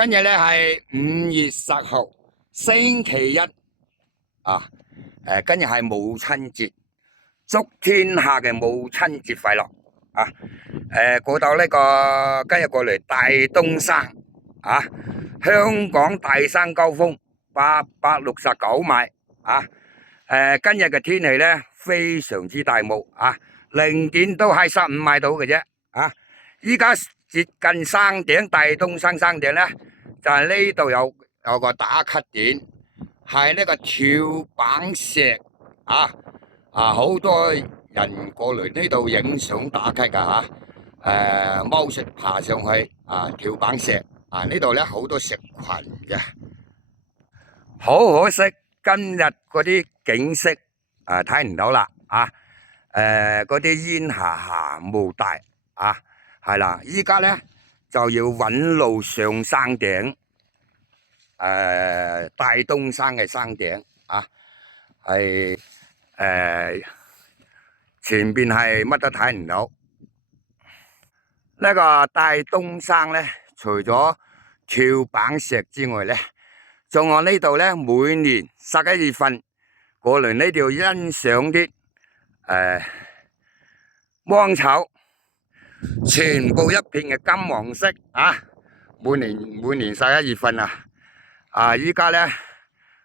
今日咧係5月10號，星期一啊！今日係母親節，祝天下嘅母親節快樂啊！過到呢個今日過嚟大東山啊，香港大山高峰869米啊！今日嘅天氣咧非常之大霧啊，零點都係15米度嘅啫啊！依家接近山頂，大東山山頂咧，就係呢度有個打卡點，係呢個跳板石啊！好多人過嚟呢度影相打卡噶吓，踎石爬上去啊，跳板石啊，呢度咧好多石群嘅，好可惜今日嗰啲景色睇唔到啦啊！嗰啲煙霞霞霧大啊！係啦，依家咧就要搵路上山頂，大東山嘅山頂啊，係前邊係乜都睇唔到。呢個大東山咧，除咗跳板石之外咧，仲有呢度咧，每年11月份過嚟呢度欣賞啲芒草。全部一片嘅金黃色啊！每年11月份依家咧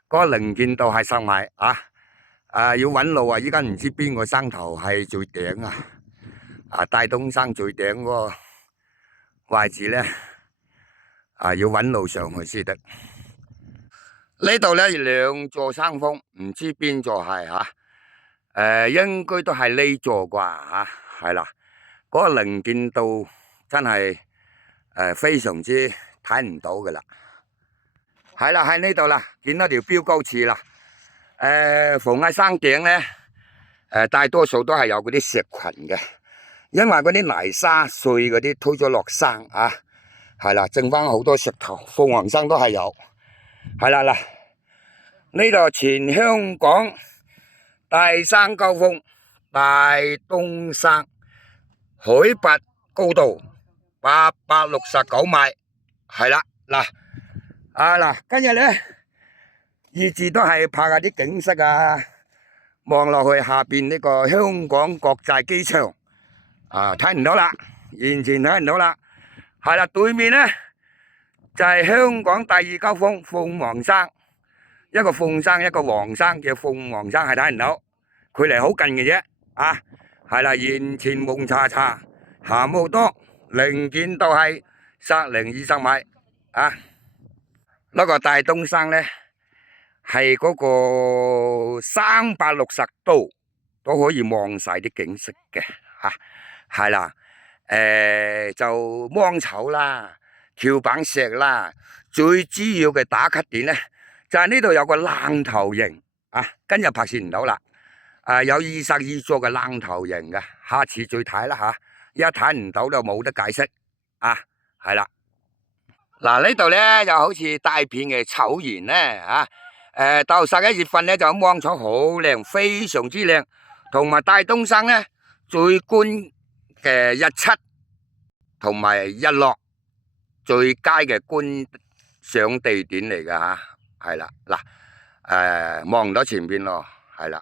嗰個能見度係10米要搵路依家唔知邊個山頭係最頂大東山最頂嗰個位置咧要搵路上去先得。呢度咧兩座山峰，唔知邊座係應該都係呢座啩係啦。嗰個能見度真係非常之睇唔到噶啦，係啦，喺呢度啦，見到條標高柱啦。逢喺山頂咧，大多數都係有嗰啲石群嘅，因為嗰啲泥沙碎嗰啲推咗落山係啦，剩翻好多石頭。鳳凰山都係有，係啦嗱，呢度全香港大山高峰大東山。海拔高度869米，係啦嗱，今日咧一直都係拍下啲景色望落去下邊呢個香港國際機場睇唔到啦，完全睇唔到啦，係啦，對面咧就係香港第2高峰鳳凰山，一個鳳山一個凰山，叫鳳凰山係睇唔到，距離好近嘅啫係啦，完全蒙查查，霞霧多，能見度係10-20米呢個大東山咧，係嗰個360度都可以望晒啲景色嘅係啦，就芒草啦、跳板石啦，最主要嘅打卡點咧，就係呢度有個愣頭營今日拍攝唔到啦。有22座嘅愣頭營嘅，下次再睇啦一睇唔到就冇得解釋係啦。嗱，呢度咧就好似大片嘅草原咧到11月份咧就芒草好靚，非常之靚，同埋大東山咧最觀嘅日出同埋日落最佳嘅觀賞地點嚟噶係啦嗱，望唔到前邊咯，係啦。